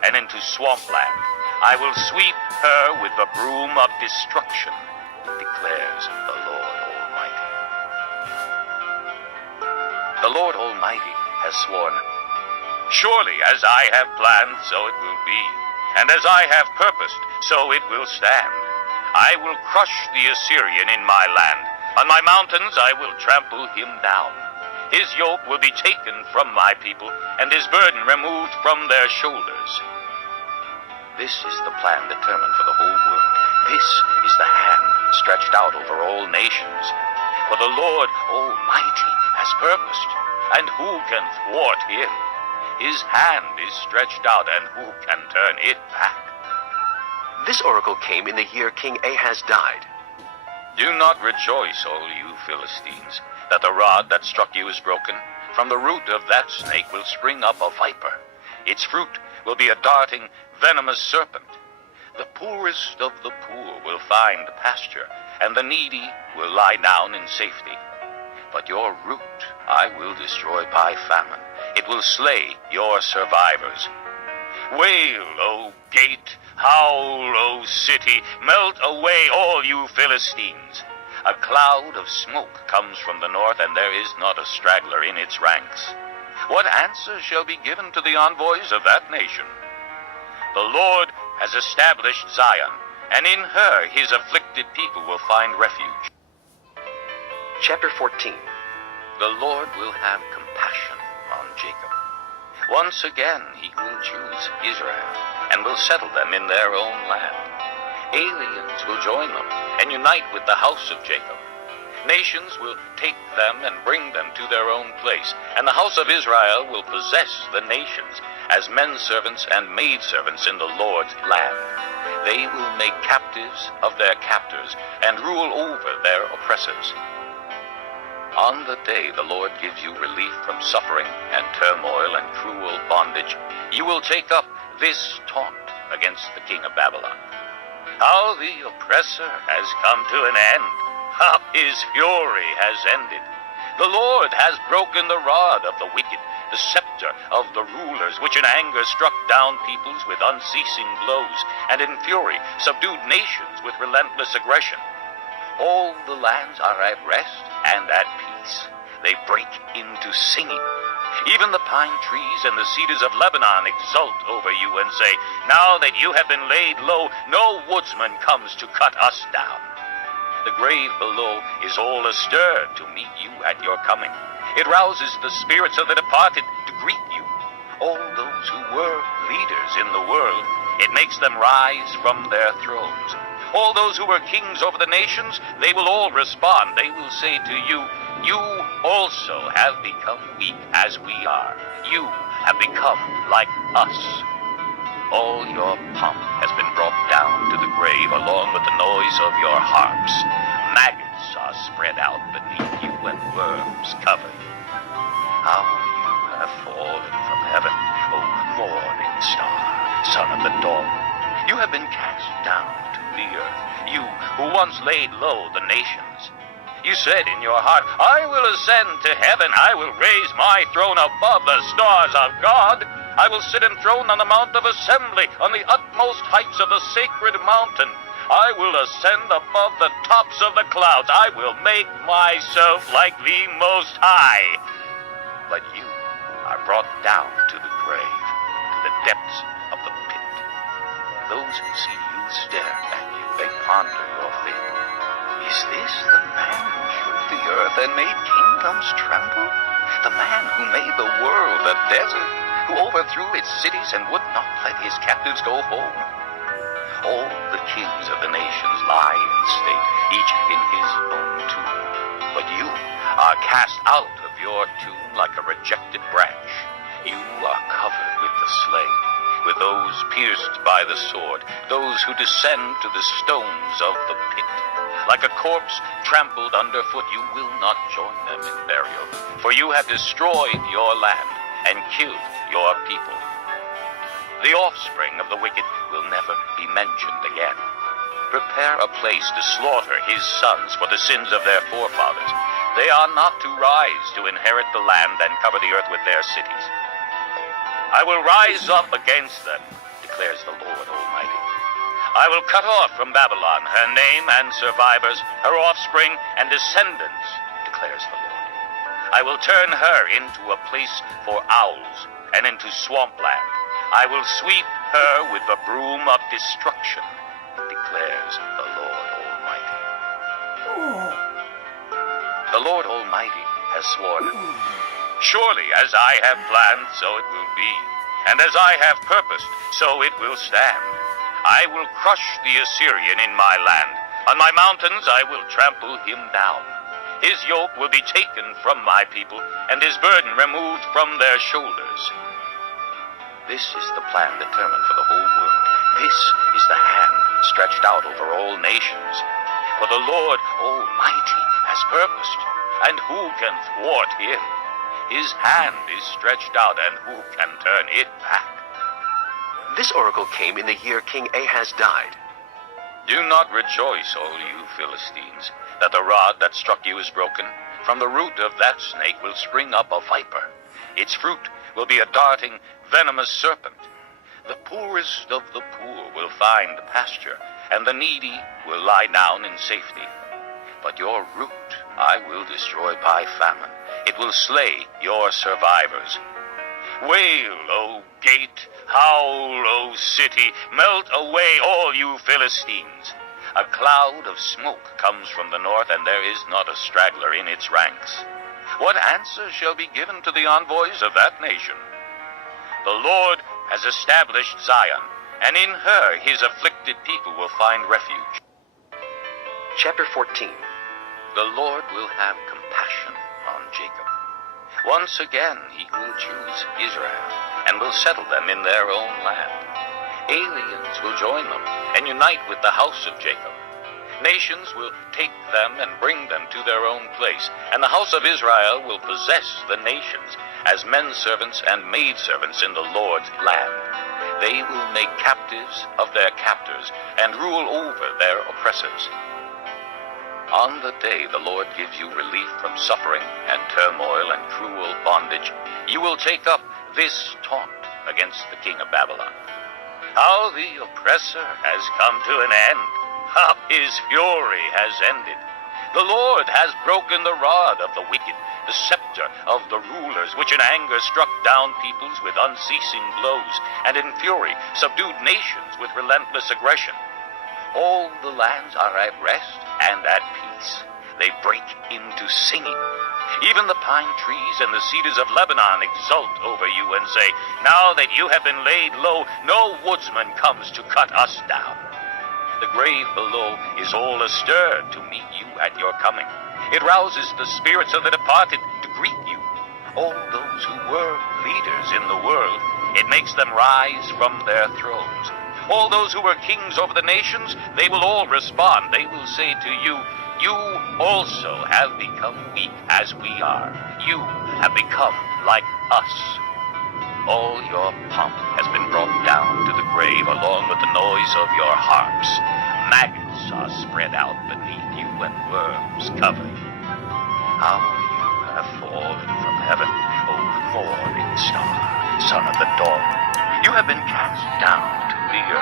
and into swampland. I will sweep her with the broom of destruction, declares the Lord Almighty. The Lord Almighty has sworn, surely as I have planned, so it will be, and as I have purposed, so it will stand. I will crush the Assyrian in my land. On my mountains I will trample him down. His yoke will be taken from my people, and his burden removed from their shoulders. This is the plan determined for the whole world. This is the hand stretched out over all nations. For the Lord Almighty has purposed, and who can thwart him? His hand is stretched out, and who can turn it back? This oracle came in the year King Ahaz died. Do not rejoice, all you Philistines, that the rod that struck you is broken. From the root of that snake will spring up a viper. Its fruit will be a darting, venomous serpent. The poorest of the poor will find pasture, and the needy will lie down in safety. But your root I will destroy by famine. It will slay your survivors. Wail, O gate! Howl, O city! Melt away, all you Philistines! A cloud of smoke comes from the north, and there is not a straggler in its ranks. What answer shall be given to the envoys of that nation? The Lord has established Zion, and in her his afflicted people will find refuge. Chapter 14. The Lord will have compassion on Jacob. Once again he will choose Israel, and will settle them in their own land. Aliens will join them, and unite with the house of Jacob. Nations will take them and bring them to their own place, and the house of Israel will possess the nations as men servants and maidservants in the Lord's land. They will make captives of their captors, and rule over their oppressors. On the day the Lord gives you relief from suffering and turmoil and cruel bondage, you will take up this taunt against the king of Babylon. How the oppressor has come to an end! How his fury has ended! The Lord has broken the rod of the wicked, the scepter of the rulers, which in anger struck down peoples with unceasing blows, and in fury subdued nations with relentless aggression. All the lands are at rest and at peace. They break into singing. Even the pine trees and the cedars of Lebanon exult over you and say, now that you have been laid low, no woodsman comes to cut us down. The grave below is all astir to meet you at your coming. It rouses the spirits of the departed to greet you. All those who were leaders in the world, it makes them rise from their thrones. All those who were kings over the nations, they will all respond. They will say to you, you also have become weak as we are. You have become like us. All your pomp has been brought down to the grave along with the noise of your harps. Maggots are spread out beneath you and worms cover you. How you have fallen from heaven, O morning star, son of the dawn. You have been cast down to the earth, you who once laid low the nations. You said in your heart, I will ascend to heaven. I will raise my throne above the stars of God. I will sit enthroned on the Mount of Assembly, on the utmost heights of the sacred mountain. I will ascend above the tops of the clouds. I will make myself like the Most High. But you are brought down to the grave, to the depths of the pit. Those who see you stare at you. They ponder your fate. Is this the man who shook the earth and made kingdoms tremble? The man who made the world a desert, who overthrew its cities and would not let his captives go home? All the kings of the nations lie in state, each in his own tomb. But you are cast out of your tomb like a rejected branch. You are covered with the slain, with those pierced by the sword, those who descend to the stones of the pit. Like a corpse trampled underfoot, you will not join them in burial, for you have destroyed your land and killed your people. The offspring of the wicked will never be mentioned again. Prepare a place to slaughter his sons for the sins of their forefathers. They are not to rise to inherit the land and cover the earth with their cities. I will rise up against them, declares the Lord Almighty. I will cut off from Babylon her name and survivors, her offspring and descendants, declares the Lord. I will turn her into a place for owls and into swampland. I will sweep her with the broom of destruction, declares the Lord Almighty. The Lord Almighty has sworn it. Surely as I have planned, so it will be, and as I have purposed, so it will stand. I will crush the Assyrian in my land. On my mountains I will trample him down. His yoke will be taken from my people, and his burden removed from their shoulders. This is the plan determined for the whole world. This is the hand stretched out over all nations. For the Lord Almighty has purposed, and who can thwart him? His hand is stretched out, and who can turn it back? This oracle came in the year King Ahaz died. Do not rejoice, all you Philistines, that the rod that struck you is broken. From the root of that snake will spring up a viper. Its fruit will be a darting, venomous serpent. The poorest of the poor will find pasture, and the needy will lie down in safety. But your root I will destroy by famine. It will slay your survivors. Wail, O gate, howl, O city, melt away, all you Philistines. A cloud of smoke comes from the north, and there is not a straggler in its ranks. What answer shall be given to the envoys of that nation? The Lord has established Zion, and in her his afflicted people will find refuge. Chapter 14. The Lord will have compassion on Jacob. Once again he will choose Israel, and will settle them in their own land. Aliens will join them, and unite with the house of Jacob. Nations will take them and bring them to their own place, and the house of Israel will possess the nations as men servants and maid servants in the Lord's land. They will make captives of their captors, and rule over their oppressors. On the day the Lord gives you relief from suffering and turmoil and cruel bondage, you will take up this taunt against the king of Babylon. How the oppressor has come to an end. How his fury has ended. The Lord has broken the rod of the wicked, the scepter of the rulers, which in anger struck down peoples with unceasing blows, and in fury subdued nations with relentless aggression. All the lands are at rest and at peace. They break into singing. Even the pine trees and the cedars of Lebanon exult over you and say, now that you have been laid low, no woodsman comes to cut us down. The grave below is all astir to meet you at your coming. It rouses the spirits of the departed to greet you. All those who were leaders in the world, it makes them rise from their thrones. All those who were kings over the nations, they will all respond. They will say to you, you also have become weak as we are. You have become like us. All your pomp has been brought down to the grave along with the noise of your harps. Maggots are spread out beneath you and worms cover you. How you have fallen from heaven, O morning star, son of the dawn. You have been cast down to the earth.